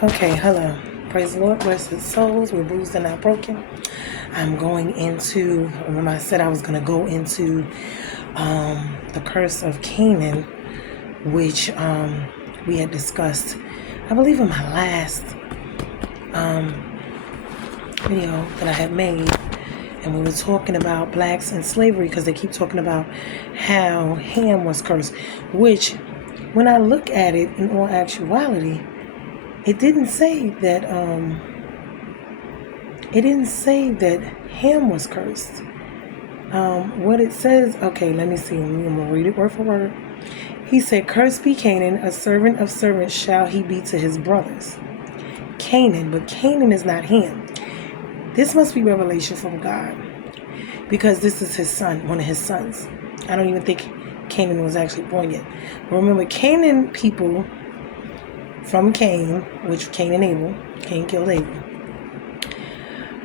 Okay, hello. Praise the Lord, bless his souls. We're bruised and not broken. I'm going into, remember I said I was going to go into the curse of Canaan, which we had discussed, I believe, in my last video that I had made. And we were talking about blacks and slavery because they keep talking about how Ham was cursed, which when I look at it in all actuality, it didn't say that Ham was cursed. What it says, okay, let me see. I'm going to read it word for word. He said, "Cursed be Canaan, a servant of servants shall he be to his brothers." Canaan, but Canaan is not Ham. This must be revelation from God, because this is his son, one of his sons. I don't even think Canaan was actually born yet. But remember, Canaan people from Cain, which Cain and Abel, Cain killed Abel.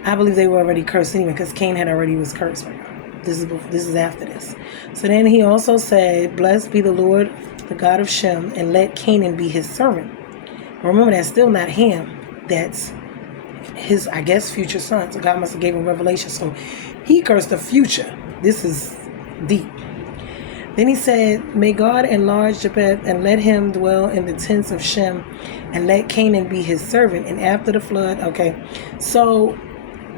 I believe they were already cursed anyway, because Cain was cursed by God. This is after this. So then he also said, "Blessed be the Lord, the God of Shem, and let Canaan be his servant." Remember, that's still not Ham. That's his, I guess, future son. So God must have gave him revelation. So he cursed the future. This is deep. Then he said, "May God enlarge Japheth and let him dwell in the tents of Shem, and let Canaan be his servant." And after the flood, okay. So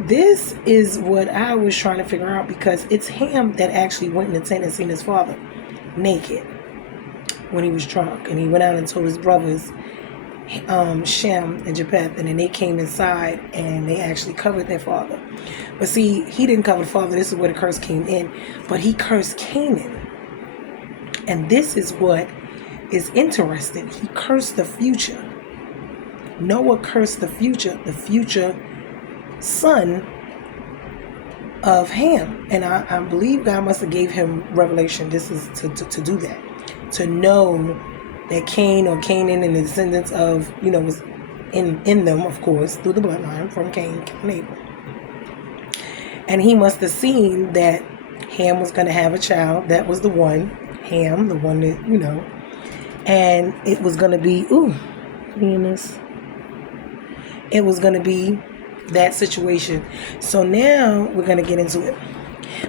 this is what I was trying to figure out, because it's Ham that actually went in the tent and seen his father naked when he was drunk. And he went out and told his brothers, Shem and Japheth, and then they came inside and they actually covered their father. But see, he didn't cover the father. This is where the curse came in. But he cursed Canaan. And this is what is interesting. He cursed the future. Noah cursed the future son of Ham. And I believe God must have gave him revelation. This is to do that. To know that Cain or Canaan and the descendants of, was in them, of course, through the bloodline from Cain and Abel. And he must have seen that Ham was going to have a child. That was the one, Ham, the one that, and it was going to be, it was going to be that situation. So now we're going to get into it,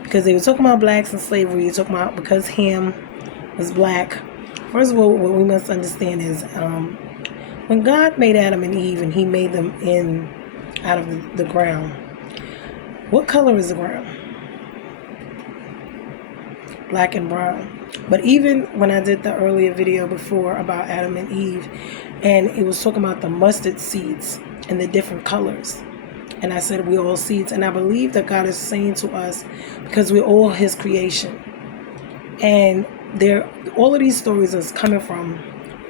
because they were talking about blacks and slavery. You're talking about because Ham was black. First of all, what we must understand is when God made Adam and Eve and he made them out of the ground, what color is the ground? Black and brown. But even when I did the earlier video before about Adam and Eve, and it was talking about the mustard seeds and the different colors, and I said we're all seeds, and I believe that God is saying to us, because we're all his creation, and all of these stories is coming from,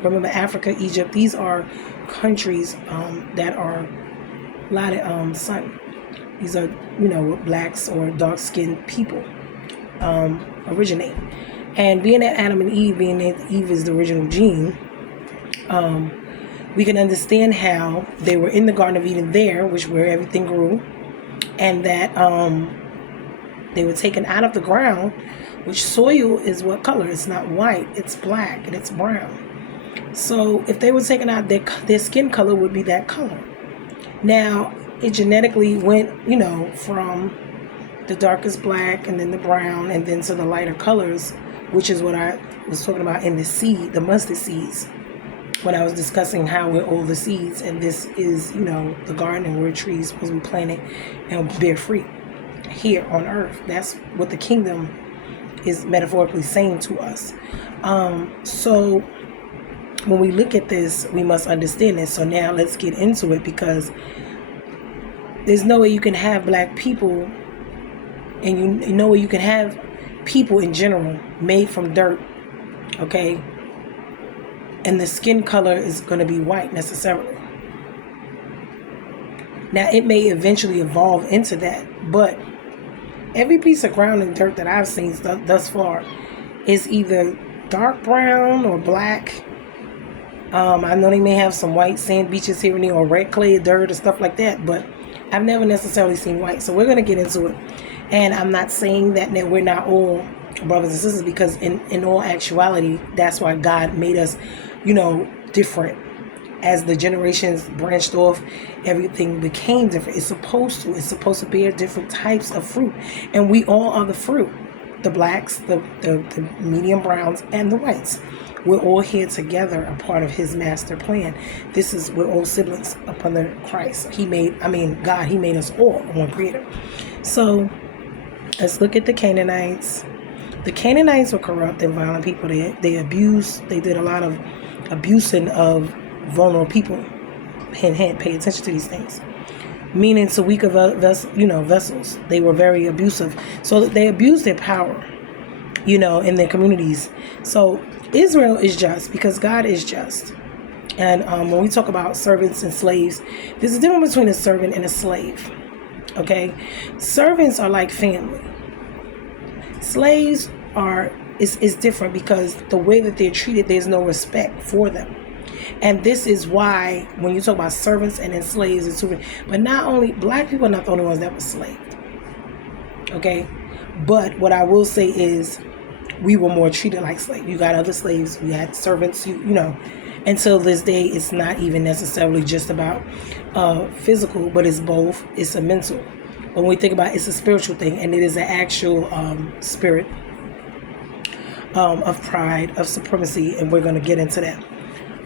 remember, Africa, Egypt. These are countries that are a lot of sun. These are, blacks or dark-skinned people originate. And being that Adam and Eve, being that Eve is the original gene, we can understand how they were in the Garden of Eden there, where everything grew, and that they were taken out of the ground, which soil is what color? It's not white, it's black, and it's brown. So if they were taken out, their skin color would be that color. Now, it genetically went, from the darkest black, and then the brown, and then to the lighter colors, which is what I was talking about in the mustard seeds, when I was discussing how we're all the seeds, and this is, the garden, and where trees supposed to be planted and bear fruit here on earth. That's what the kingdom is metaphorically saying to us. So when we look at this, we must understand this. So now let's get into it, because there's no way you can have black people, and you know you can have people in general made from dirt, okay, and the skin color is going to be white necessarily. Now it may eventually evolve into that, but every piece of ground and dirt that I've seen thus far is either dark brown or black. I know they may have some white sand beaches here and there, or red clay dirt or stuff like that, but I've never necessarily seen white. So we're going to get into it. And I'm not saying that we're not all brothers and sisters, because in all actuality, that's why God made us, different. as the generations branched off, everything became different. It's supposed to bear different types of fruit. And we all are the fruit. The blacks, the medium browns, and the whites. We're all here together, a part of his master plan. We're all siblings up under Christ. God, he made us all one creator. So let's look at the Canaanites. The Canaanites were corrupt and violent people. They abused. They did a lot of abusing of vulnerable people. Hint, hint, pay attention to these things. Meaning to weaker vessels. They were very abusive. So they abused their power, in their communities. So Israel is just because God is just. And when we talk about servants and slaves, there's a difference between a servant and a slave. Okay? Servants are like family. Slaves is different because the way that they're treated, there's no respect for them. And this is why when you talk about servants and then slaves, it's super. But not only black people are not the only ones that were slaved. Okay? But what I will say is we were more treated like slaves. You got other slaves, we had servants, until this day it's not even necessarily just about physical, but it's both. It's a mental. When we think about it, it's a spiritual thing, and it is an actual spirit of pride, of supremacy, and we're going to get into that.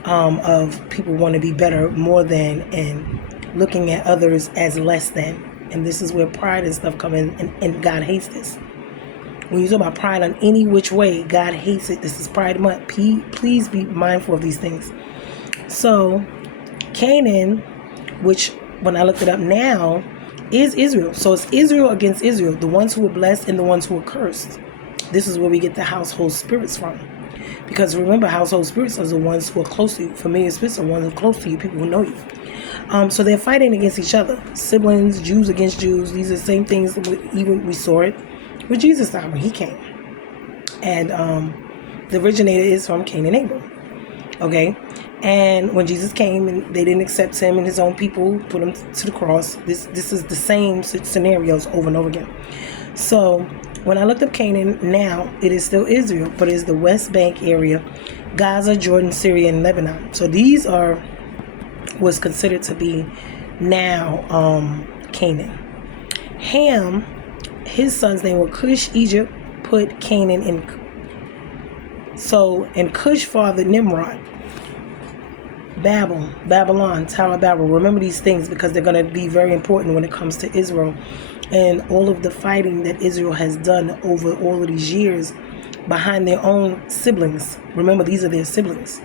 Of people want to be better, more than, and looking at others as less than. And this is where pride and stuff come in, and God hates this. When you talk about pride on any which way, God hates it. This is Pride Month. Please be mindful of these things. So, Canaan, which when I looked it up now, is Israel. So it's Israel against Israel, the ones who were blessed and the ones who were cursed. This is where we get the household spirits from. Because remember, household spirits are the ones who are close to you. Familiar spirits are the ones who are close to you, people who know you. So they're fighting against each other. Siblings, Jews against Jews. These are the same things that we saw it with Jesus time when he came. And the originator is from Cain and Abel. Okay? And when Jesus came and they didn't accept him and his own people, put him to the cross. This is the same scenarios over and over again. So when I looked up Canaan, now it is still Israel, but it's the West Bank area, Gaza, Jordan, Syria, and Lebanon. So these was considered to be now Canaan. Ham, his son's name was Cush. Egypt put Canaan in. So, and Cush fathered Nimrod. Babylon, Tower of Babel. Remember these things because they're going to be very important when it comes to Israel and all of the fighting that Israel has done over all of these years behind their own siblings. Remember, these are their siblings.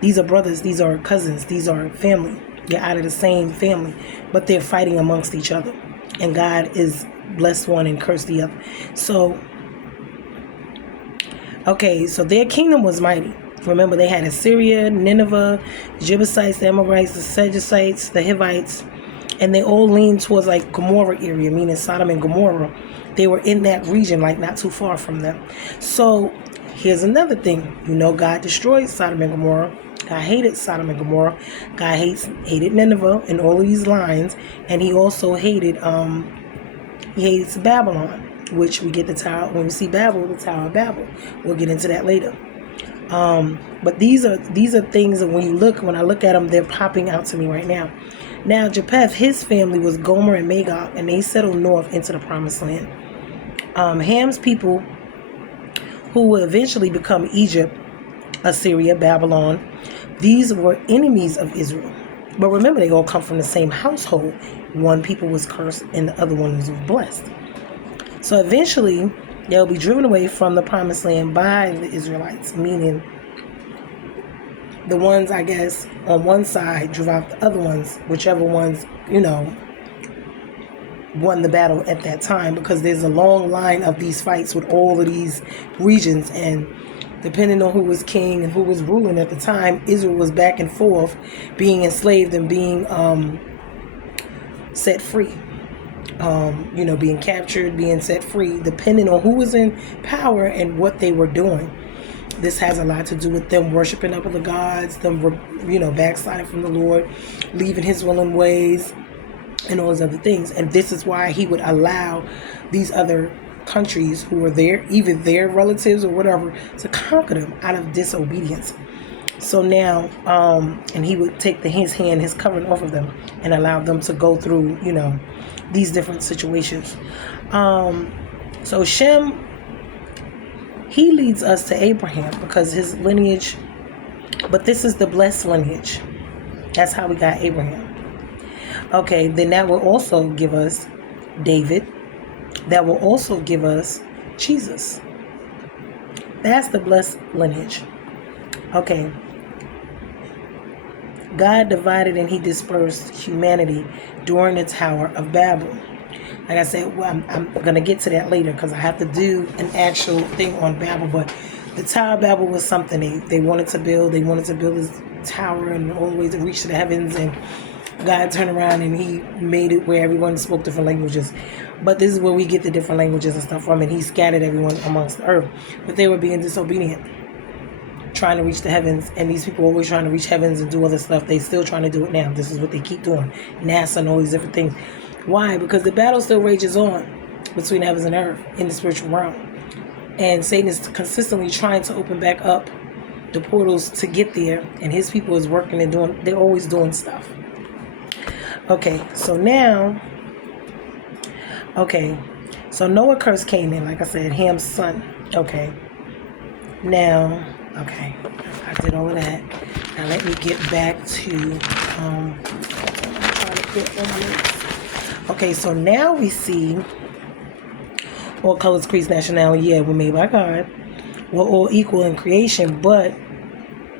These are brothers. These are cousins. These are family. They're out of the same family, but they're fighting amongst each other. And God is blessed one and cursed the other. So, okay, so their kingdom was mighty. Remember, they had Assyria, Nineveh, the Jebusites, the Amorites, the Sadducites, the Hivites, and they all leaned towards like Gomorrah area, meaning Sodom and Gomorrah. They were in that region, like not too far from them. So here's another thing. God destroyed Sodom and Gomorrah. God hated Sodom and Gomorrah. God hated Nineveh and all of these lines, and he also hated Babylon, which we get the tower when we see Babel, the Tower of Babel. We'll get into that later. But these are things that when I look at them, they're popping out to me right now. Now, Japheth, his family was Gomer and Magog, and they settled north into the Promised Land. Ham's people, who will eventually become Egypt, Assyria, Babylon, these were enemies of Israel. But remember, they all come from the same household. One people was cursed and the other one was blessed. So eventually, they'll be driven away from the Promised Land by the Israelites, meaning the ones, I guess, on one side drove out the other ones, whichever ones, won the battle at that time, because there's a long line of these fights with all of these regions, and depending on who was king and who was ruling at the time, Israel was back and forth, being enslaved and being set free. Being captured, being set free, depending on who was in power and what they were doing. This has a lot to do with them worshiping other gods, them, backsliding from the Lord, leaving his will and ways, and all those other things. And this is why he would allow these other countries who were there, either their relatives or whatever, to conquer them out of disobedience. So now, and he would take his covering off of them and allow them to go through, these different situations. So Shem, he leads us to Abraham because his lineage, but this is the blessed lineage. That's how we got Abraham. Okay, then that will also give us David. That will also give us Jesus. That's the blessed lineage. Okay. God divided and he dispersed humanity during the Tower of Babel. Like I said, I'm going to get to that later because I have to do an actual thing on Babel. But the Tower of Babel was something they wanted to build. They wanted to build this tower and all the way to reach to the heavens. And God turned around and he made it where everyone spoke different languages. But this is where we get the different languages and stuff from. And he scattered everyone amongst the earth. But they were being disobedient, trying to reach the heavens. And these people always trying to reach heavens and do other stuff. They still trying to do it now. This is what they keep doing. NASA and all these different things. Why? Because the battle still rages on between heavens and earth in the spiritual realm. And Satan is consistently trying to open back up the portals to get there. And his people is working and doing, they're always doing stuff. Okay, so now, so Noah cursed Canaan, like I said, Ham's son. Okay, now, I did all of that. Now let me get back to, okay, so now we see all colors, creeds, nationality, were made by God. We're all equal in creation, but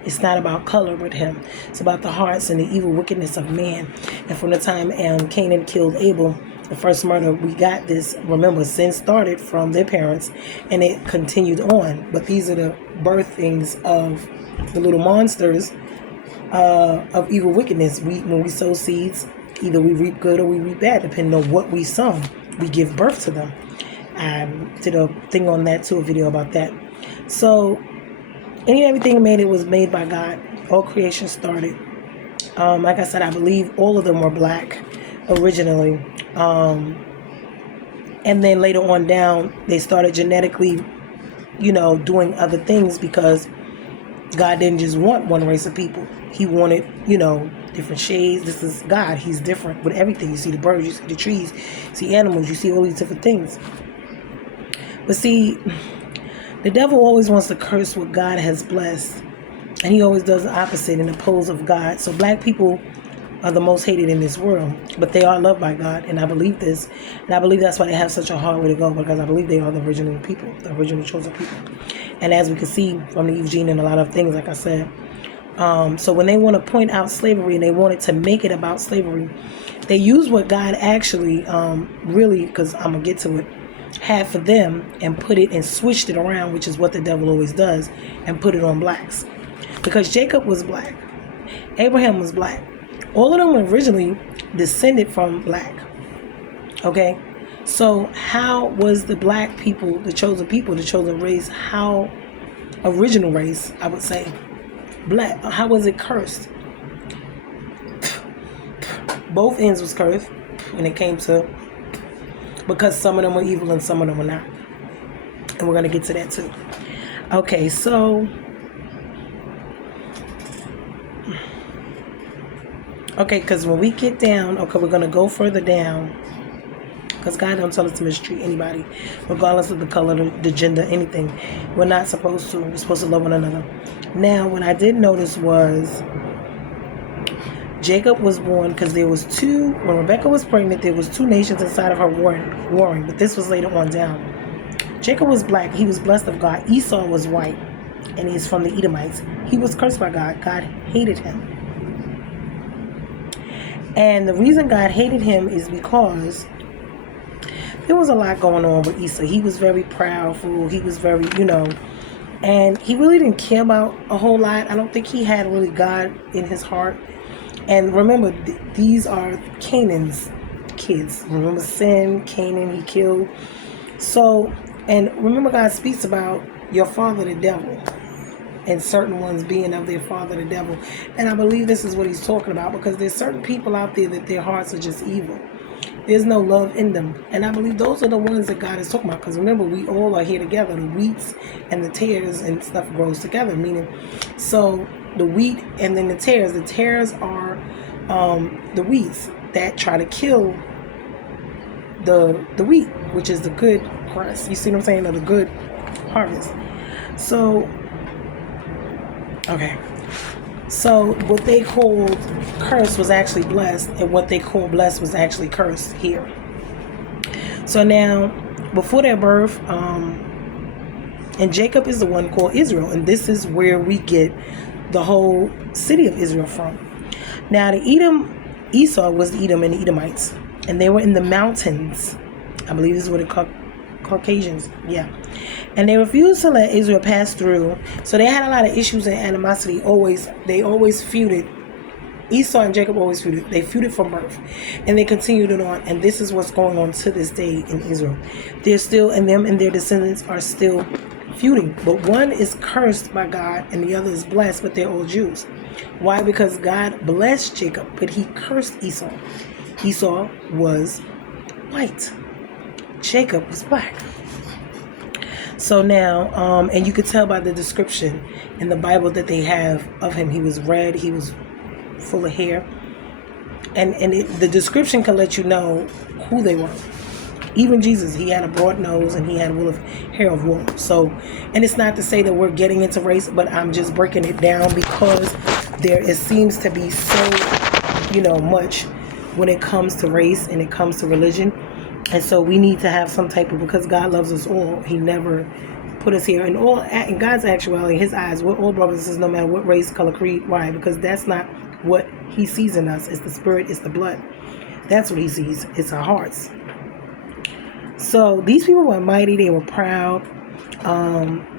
it's not about color with him. It's about the hearts and the evil wickedness of man. And from the time Canaan killed Abel, the first murder, we got this. Remember, sin started from their parents and it continued on. But these are the birthings of the little monsters of evil wickedness. When we sow seeds, either we reap good or we reap bad, depending on what we sow. We give birth to them. I did a thing on that too, a video about that. So everything was made by God. All creation started. Like I said, I believe all of them were black originally. And then later on down, they started genetically, doing other things because God didn't just want one race of people. He wanted, different shades. This is God. He's different with everything. You see the birds, you see the trees, you see animals, you see all these different things. But see, the devil always wants to curse what God has blessed. And he always does the opposite in the pose of God. So black people are the most hated in this world. But they are loved by God. And I believe this. And I believe that's why they have such a hard way to go. Because I believe they are the original people. The original chosen people. And as we can see from the Eve gene and a lot of things, like I said. So when they want to point out slavery and they wanted to make it about slavery, they use what God actually really, because I'm going to get to it, had for them and put it and switched it around, which is what the devil always does, and put it on blacks. Because Jacob was black. Abraham was black. All of them were originally descended from black. Okay? So how was the black people, the chosen race, how original race, I would say, black, how was it cursed? Both ends was cursed when it came to, because some of them were evil and some of them were not. And we're going to get to that too. Okay, so because when we get down, we're going to go further down, because God don't tell us to mistreat anybody, regardless of the color, the gender, anything. We're not supposed to. We're supposed to love one another. Now, what I did notice was Jacob was born because there was two, when Rebecca was pregnant, there was two nations inside of her warring, but this was later on down. Jacob was black. He was blessed of God. Esau was white, and he's from the Edomites. He was cursed by God. God hated him. And the reason God hated him is because there was a lot going on with Esau. He was very proudful. He was very, and he really didn't care about a whole lot. I don't think he had really God in his heart. And remember, these are Canaan's kids. Remember sin, Canaan, he killed. So, and remember God speaks about your father the devil. And certain ones being of their father the devil. And I believe this is what he's talking about, because there's certain people out there that their hearts are just evil. There's no love in them. And I believe those are the ones that God is talking about. Because remember, we all are here together. The wheats and the tares and stuff grows together. Meaning, so the wheat and then the tares. The tares are the weeds that try to kill the wheat, which is the good crust. You see what I'm saying? Or the good harvest. So, okay. So what they called cursed was actually blessed, and what they called blessed was actually cursed here. So now, before their birth, and Jacob is the one called Israel, and this is where we get the whole city of Israel from. Now, Esau was the Edom and the Edomites, and they were in the mountains. I believe this is what it called. Caucasians, yeah. And they refused to let Israel pass through. So they had a lot of issues and animosity. They always feuded. Esau and Jacob always feuded. They feuded from birth. And they continued it on. And this is what's going on to this day in Israel. They're still, and them and their descendants are still feuding. But one is cursed by God and the other is blessed, but they're all Jews. Why? Because God blessed Jacob, but he cursed Esau. Esau was white. Jacob was black. So now, and you could tell by the description in the Bible that they have of him. He was red. He was full of hair. And the description can let you know who they were. Even Jesus, he had a broad nose and he had hair of wool. So, and it's not to say that we're getting into race, but I'm just breaking it down because it seems to be so, much when it comes to race and it comes to religion. And so we need to have some type of, because God loves us all. He never put us here. And in God's actuality, in his eyes, we're all brothers and sisters, no matter what race, color, creed. Why? Because that's not what he sees in us. It's the spirit, it's the blood. That's what he sees. It's our hearts. So these people were mighty. They were proud.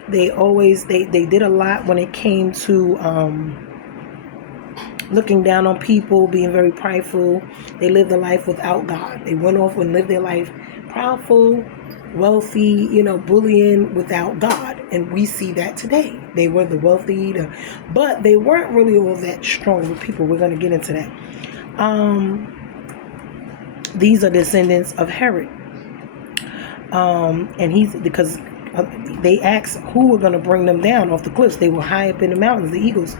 They did a lot when it came to looking down on people, being very prideful. They lived a life without God. They went off and lived their life proudful, wealthy, bullying without God. And we see that today. They were the wealthy, but they weren't really all that strong with people. We're going to get into that. These are descendants of Herod. And because they asked who were going to bring them down off the cliffs. They were high up in the mountains, the eagles.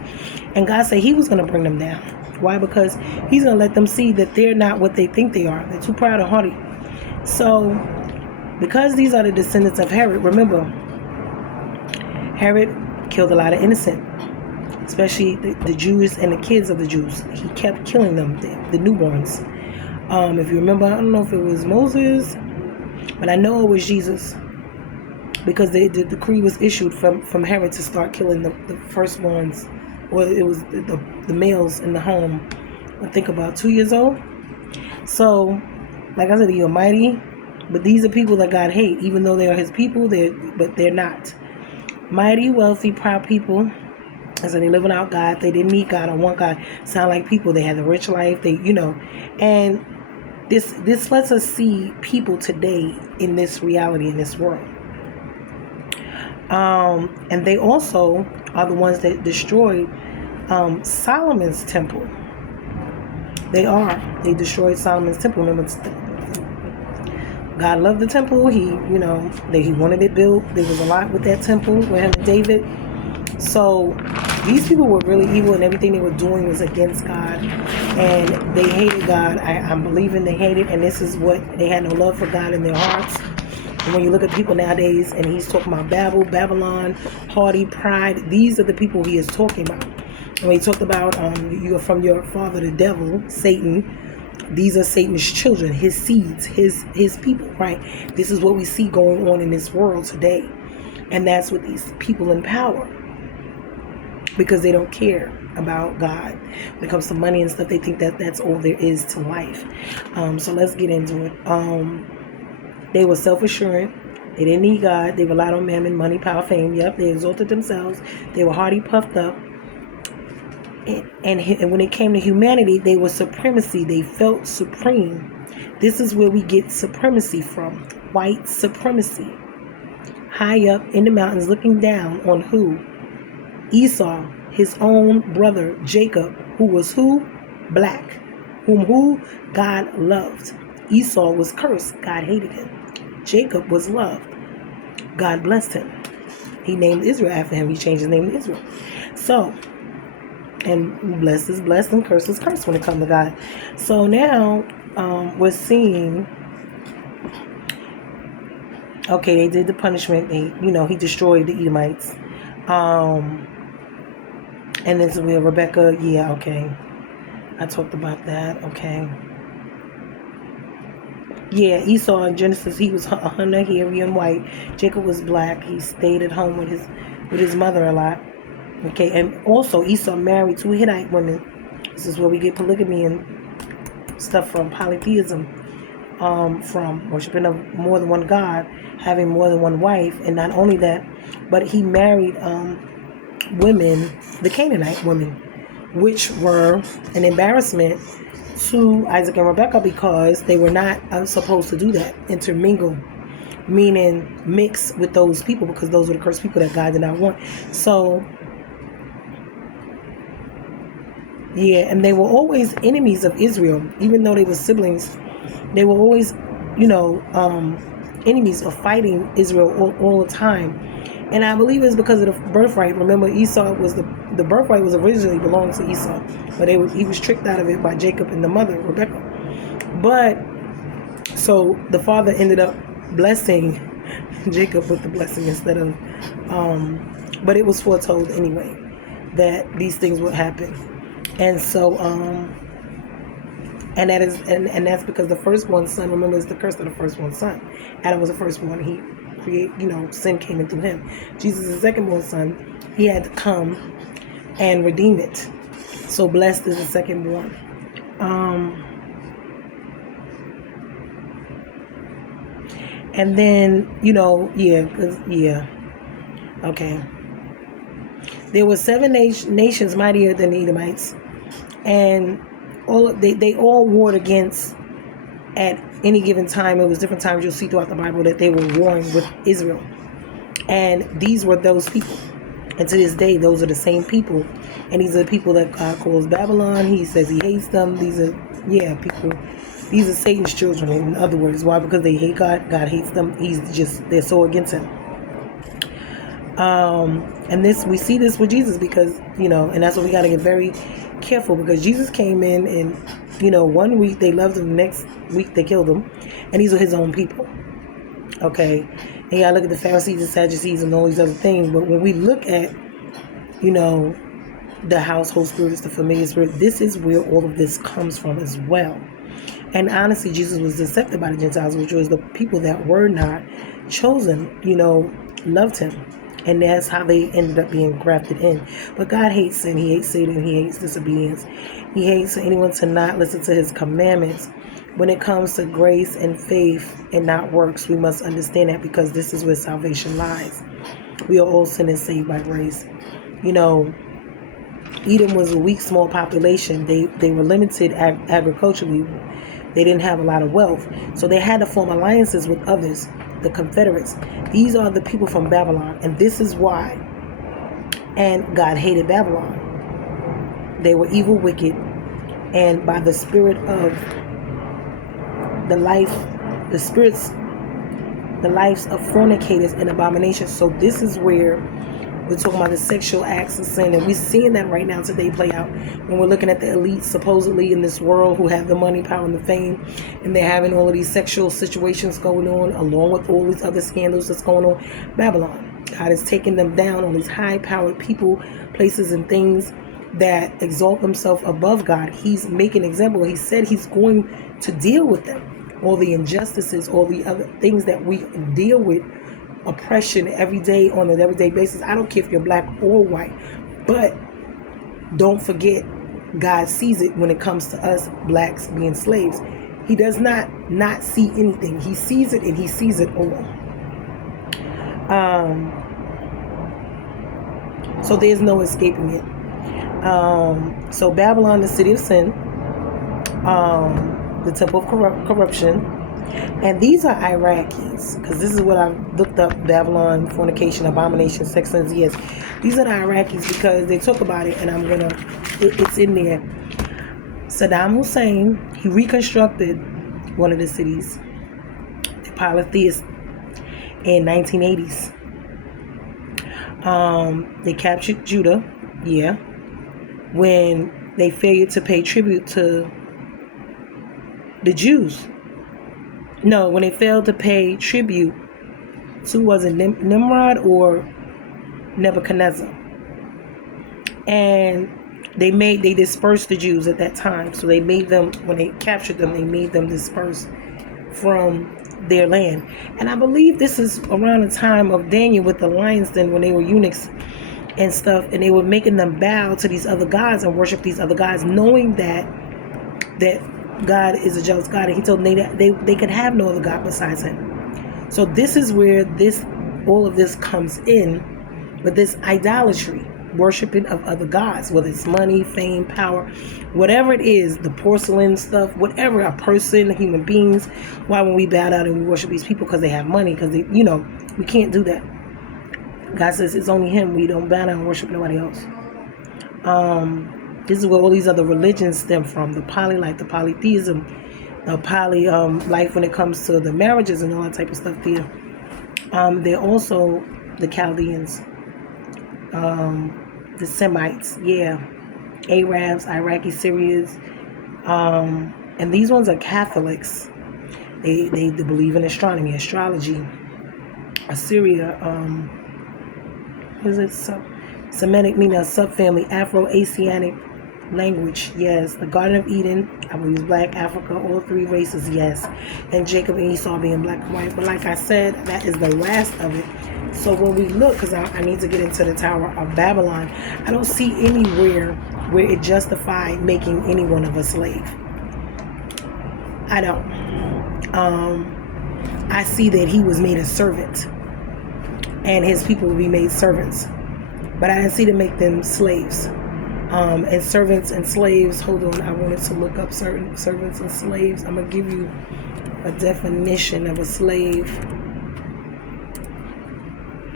And God said he was going to bring them down. Why? Because he's going to let them see that they're not what they think they are. They're too proud and haughty. So, because these are the descendants of Herod, remember, Herod killed a lot of innocent, especially the Jews and the kids of the Jews. He kept killing them, the newborns. If you remember, I don't know if it was Moses, but I know it was Jesus. Because the decree was issued from Herod to start killing the firstborns, or it was the males in the home. I think about 2 years old. So, like I said, you're mighty, but these are people that God hates, even though they are his people. But they're not mighty, wealthy, proud people. And so they live without God. They didn't need God or want God. Sound like people. They had a rich life. And this lets us see people today in this reality, in this world. And they also are the ones that destroyed Solomon's temple. They destroyed Solomon's temple. Remember, God loved the temple. He wanted it built. There was a lot with that temple with him and David. So these people were really evil, and everything they were doing was against God, and they hated God. I'm believing they hated, and this is what they had, no love for God in their hearts. And when you look at people nowadays, and he's talking about Babylon, haughty, pride, these are the people he is talking about. And when he talked about you are from your father, the devil, Satan, these are Satan's children, his seeds, his people, right? This is what we see going on in this world today. And that's what these people in power, because they don't care about God. When it comes to money and stuff, they think that that's all there is to life. So let's get into it. They were self-assuring. They didn't need God. They relied on mammon, money, power, fame. Yep, they exalted themselves. They were haughty, puffed up. And when it came to humanity, they were supremacy. They felt supreme. This is where we get supremacy from. White supremacy. High up in the mountains, looking down on who? Esau, his own brother, Jacob, who was who? Black. Who God loved. Esau was cursed. God hated him. Jacob was loved. God blessed him. He named Israel after him. He changed his name to Israel. So, And blessed is blessed and cursed is cursed when it comes to God. So now we're seeing, okay, they did the punishment. He destroyed the Edomites. And then we have Rebecca. Yeah, okay. I talked about that. Okay. Yeah, Esau in Genesis, he was a hunter, hairy and white. Jacob was black. He stayed at home with his mother a lot. Okay, and also Esau married 2 Hittite women. This is where we get polygamy and stuff from, polytheism, from worshiping of more than one God, having more than one wife, and not only that, but he married women, the Canaanite women, which were an embarrassment to Isaac and Rebecca because they were not supposed to do that, intermingle, meaning mix with those people, because those were the cursed people that God did not want. So yeah, and they were always enemies of Israel, even though they were siblings. They were always, enemies of fighting Israel all the time. And I believe it's because of the birthright. Remember, Esau was the birthright was originally belonged to Esau, but he was tricked out of it by Jacob and the mother, Rebecca. But so the father ended up blessing Jacob with the blessing instead of, but it was foretold anyway that these things would happen. And so, and that's because the firstborn son, remember, is the curse of the firstborn son. Adam was the firstborn. He sin came in through him. Jesus, the secondborn son, he had to come and redeem it. So blessed is the secondborn. And then, okay. There were 7 nations mightier than the Edomites, and they all warred against, at any given time, it was different times you'll see throughout the Bible that they were warring with Israel. And these were those people. And to this day, those are the same people. And these are the people that God calls Babylon. He says he hates them. These are, people. These are Satan's children, in other words. Why? Because they hate God. God hates them. They're so against him. And we see this with Jesus because, and that's what we got to get very careful, because Jesus came in and, 1 week they loved him, the next week they killed him, and these are his own people. Okay. And look at the Pharisees and Sadducees and all these other things, but when we look at, the household spirits, the familiar spirit, this is where all of this comes from as well. And honestly, Jesus was accepted by the Gentiles, which was the people that were not chosen, loved him. And that's how they ended up being grafted in. But God hates sin. He hates Satan. He hates disobedience. He hates anyone to not listen to his commandments. When it comes to grace and faith and not works, we must understand that, because this is where salvation lies. We are all sinners saved by grace. Edom was a weak, small population. They were limited agriculturally. They didn't have a lot of wealth. So they had to form alliances with others, the Confederates. These are the people from Babylon. And this is why. And God hated Babylon. They were evil, wicked. And by the spirit of the lives of fornicators and abominations. So this is where we're talking about the sexual acts of sin, and we're seeing that right now today play out when we're looking at the elites supposedly in this world who have the money, power, and the fame, and they're having all of these sexual situations going on along with all these other scandals that's going on. Babylon, God is taking them down on these high-powered people, places, and things that exalt themselves above God. He's making an example. He said he's going to deal with them. All the injustices, all the other things that we deal with, oppression every day on an everyday basis. I don't care if you're black or white, but don't forget, God sees it when it comes to us blacks being slaves. He does not see anything. He sees it, and he sees it all. So there's no escaping it. So Babylon, the city of sin, the temple of corruption. And these are Iraqis, because this is what I looked up: Babylon, fornication, abomination, sex, and yes. These are the Iraqis because they talk about it, and it's in there. Saddam Hussein, he reconstructed one of the cities, the polytheist, in 1980s. They captured Judah, when they failed to pay tribute to the Jews. No, when they failed to pay tribute to, was it Nimrod or Nebuchadnezzar? And they dispersed the Jews at that time. So they made them, when they captured them, they made them disperse from their land. And I believe this is around the time of Daniel with the lions den, when they were eunuchs and stuff, and they were making them bow to these other gods and worship these other gods, knowing that God is a jealous God, and he told them they could have no other God besides him. So this is where all of this comes in, with this idolatry, worshiping of other gods, whether it's money, fame, power, whatever it is, the porcelain stuff, whatever, a person, human beings. Why when we bow down and we worship these people? Because they have money, because they, we can't do that. God says it's only him. We don't bow down and worship nobody else. This is where all these other religions stem from: the poly life, the polytheism, the poly life when it comes to the marriages and all that type of stuff there. They're also the Chaldeans, the Semites, Arabs, Iraqi, Syrians, and these ones are Catholics. They believe in astronomy, astrology. Assyria, Semitic, meaning a subfamily, Afro-Asiatic language, yes. The Garden of Eden, I believe Black, Africa, all three races, yes. And Jacob and Esau being black and white. But like I said, that is the last of it. So when we look, because I need to get into the Tower of Babylon, I don't see anywhere where it justified making anyone of a slave. I don't. I see that he was made a servant, and his people will be made servants. But I didn't see to make them slaves. And servants and slaves, hold on, I wanted to look up certain servants and slaves. I'm going to give you a definition of a slave.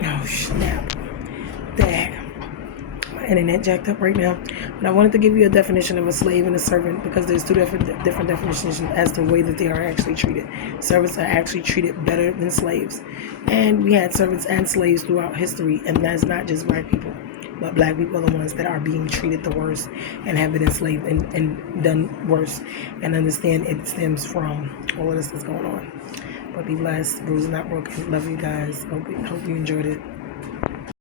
Oh, snap. Dang. My internet jacked up right now. But I wanted to give you a definition of a slave and a servant, because there's two different definitions as to the way that they are actually treated. Servants are actually treated better than slaves. And we had servants and slaves throughout history, and that's not just black people. But black people are the ones that are being treated the worst and have been enslaved and done worse. And understand it stems from all of this that's going on. But be blessed. Bruised, not broken. Love you guys. Hope you enjoyed it.